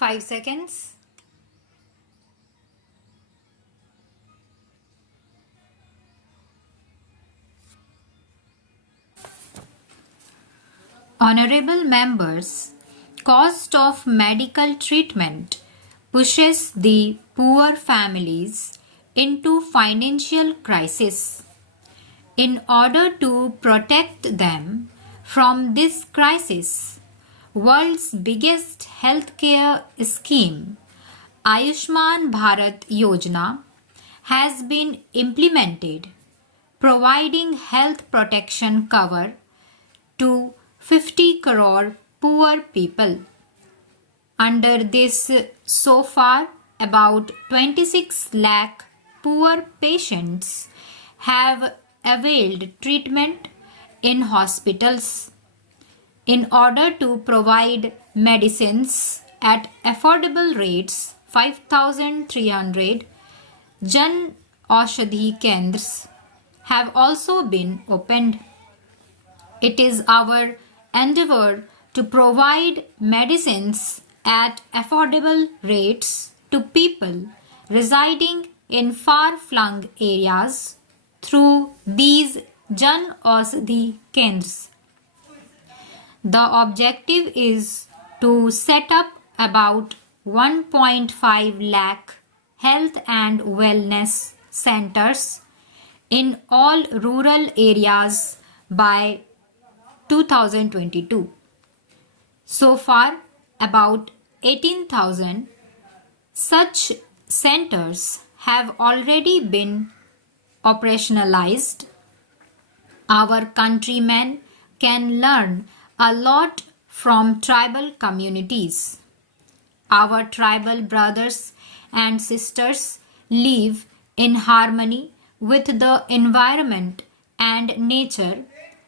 5 seconds. Honorable members, cost of medical treatment pushes the poor families into financial crisis. In order to protect them from this crisis, world's biggest healthcare scheme, Ayushman Bharat Yojana, has been implemented, providing health protection cover to 50 crore poor people. Under this, so far about 26 lakh poor patients have availed treatment in hospitals. In order to provide medicines at affordable rates, 5,300 Jan Aushadhi Kendras have also been opened. It is our endeavor to provide medicines at affordable rates to people residing in far-flung areas through these Jan Aushadhi Kendras. The objective is to set up about 1.5 lakh health and wellness centers in all rural areas by 2022. So far, about 18,000 such centers have already been operationalized. Our countrymen can learn a lot from tribal communities. Our tribal brothers and sisters live in harmony with the environment and nature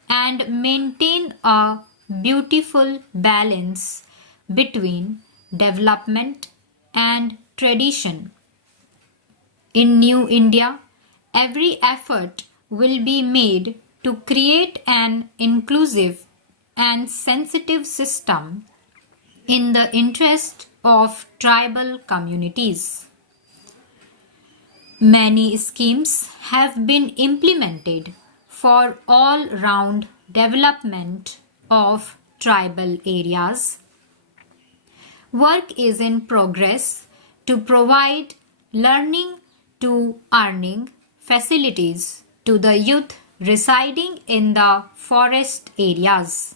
and maintain a beautiful balance between development and tradition. In New India, every effort will be made to create an inclusive and sensitive system in the interest of tribal communities. Many schemes have been implemented for all-round development of tribal areas. Work is in progress to provide learning to earning facilities to the youth residing in the forest areas.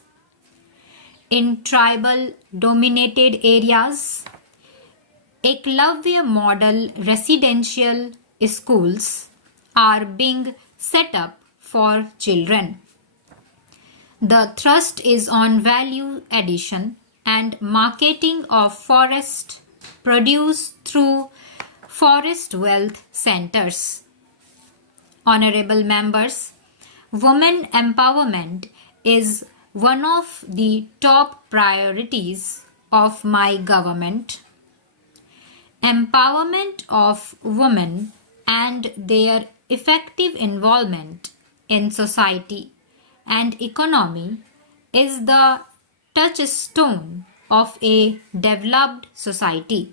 In tribal dominated areas, Eklavya model residential schools are being set up for children. The thrust is on value addition and marketing of forest produce through forest wealth centers. Honorable members, women empowerment is one of the top priorities of my government. Empowerment of women and their effective involvement in society and economy is the touchstone of a developed society.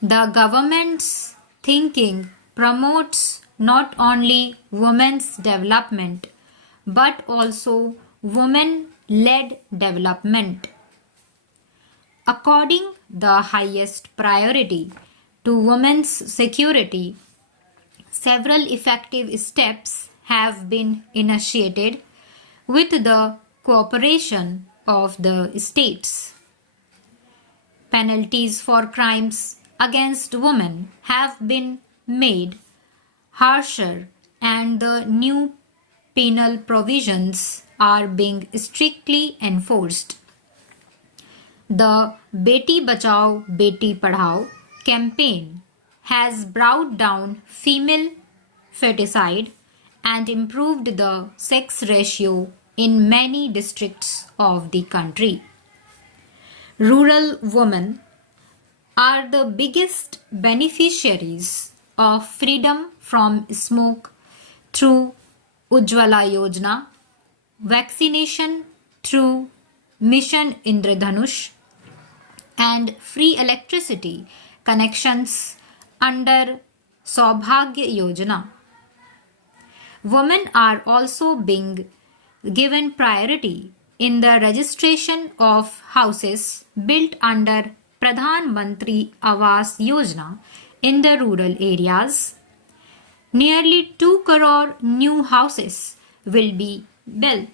The government's thinking promotes not only women's development but also women-led development. According the highest priority to women's security, several effective steps have been initiated with the cooperation of the states. Penalties for crimes against women have been made harsher and the new penal provisions are being strictly enforced. The Beti Bachao Beti Padhao campaign has brought down female feticide and improved the sex ratio in many districts of the country. Rural women are the biggest beneficiaries of freedom from smoke through Ujjwala Yojana, vaccination through Mission Indradhanush, and free electricity connections under Saubhagya Yojana. Women are also being given priority in the registration of houses built under Pradhan Mantri Awas Yojana in the rural areas. Nearly 2 crore new houses will be built.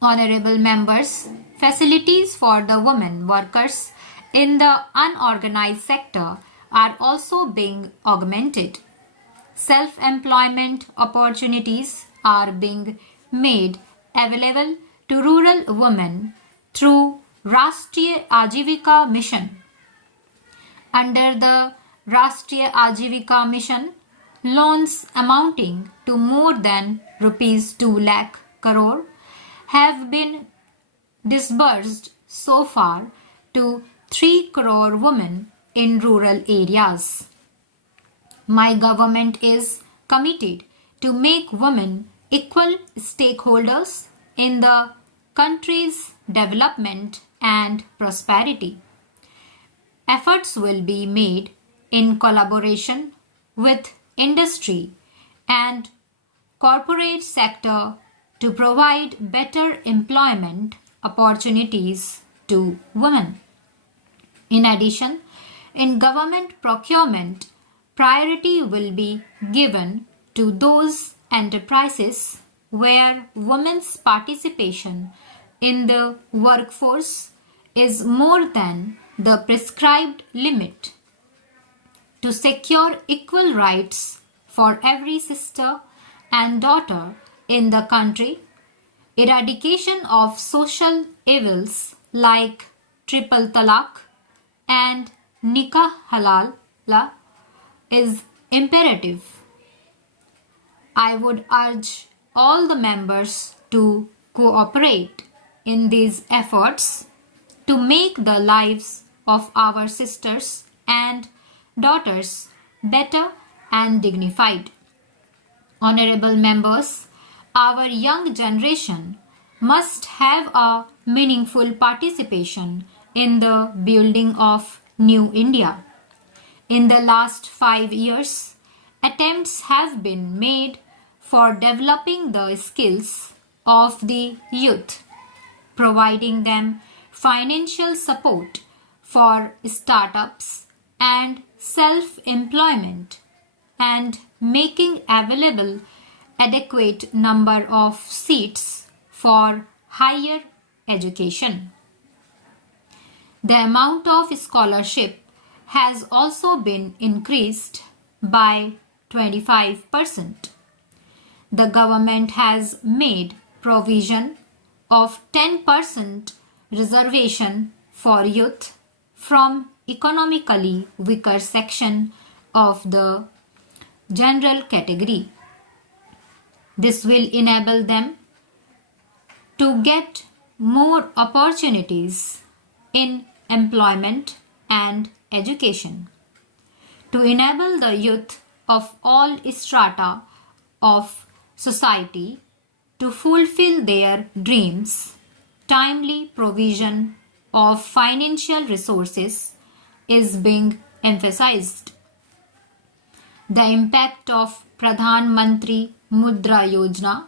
Honorable members, facilities for the women workers in the unorganized sector are also being augmented. Self-employment opportunities are being made available to rural women through Rashtriya Ajivika Mission. Under the Rashtriya Ajivika Mission, loans amounting to more than rupees 2 lakh crore have been disbursed so far to 3 crore women in rural areas. My government is committed to make women equal stakeholders in the country's development and prosperity. Efforts will be made in collaboration with industry and corporate sector to provide better employment opportunities to women. In addition, in government procurement, priority will be given to those enterprises where women's participation in the workforce is more than the prescribed limit. To secure equal rights for every sister and daughter in the country, eradication of social evils like triple talaq and nikah halala is imperative. I would urge all the members to cooperate in these efforts to make the lives of our sisters and daughters better and dignified. Honorable members, our young generation must have a meaningful participation in the building of New India. In the last 5 years, attempts have been made for developing the skills of the youth, providing them financial support for startups and self-employment, and making available adequate number of seats for higher education. The amount of scholarship has also been increased by 25%. The government has made provision of 10% reservation for youth from economically weaker section of the general category. This will enable them to get more opportunities in employment and education. To enable the youth of all strata of society to fulfill their dreams, timely provision of financial resources is being emphasized. The impact of Pradhan Mantri Mudra Yojana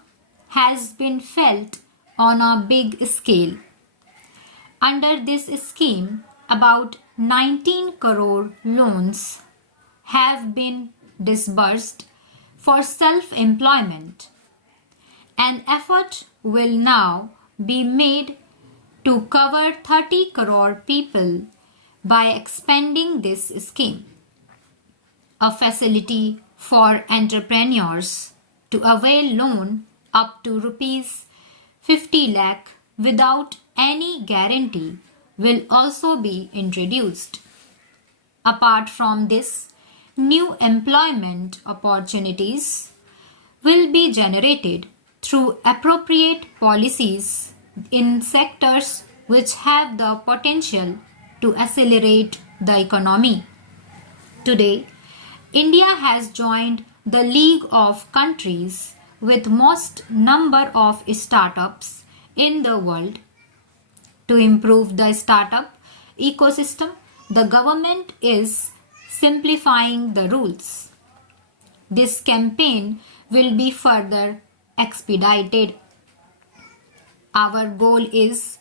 has been felt on a big scale. Under this scheme, about 19 crore loans have been disbursed for self-employment. An effort will now be made to cover 30 crore people by expanding this scheme. A facility for entrepreneurs to avail loan up to rupees 50 lakh without any guarantee will also be introduced. Apart from this, new employment opportunities will be generated through appropriate policies in sectors which have the potential to accelerate the economy. Today, India has joined the League of Countries with most number of startups in the world. To improve the startup ecosystem, the government is simplifying the rules. This campaign will be further expedited. Our goal is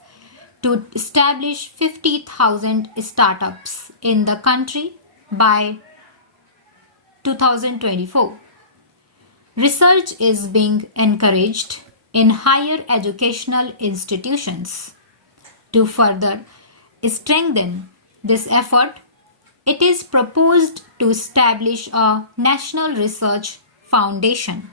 to establish 50,000 startups in the country by 2024. Research is being encouraged in higher educational institutions. To further strengthen this effort, it is proposed to establish a national research foundation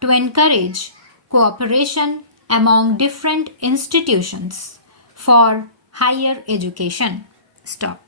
to encourage cooperation among different institutions for higher education. Stop.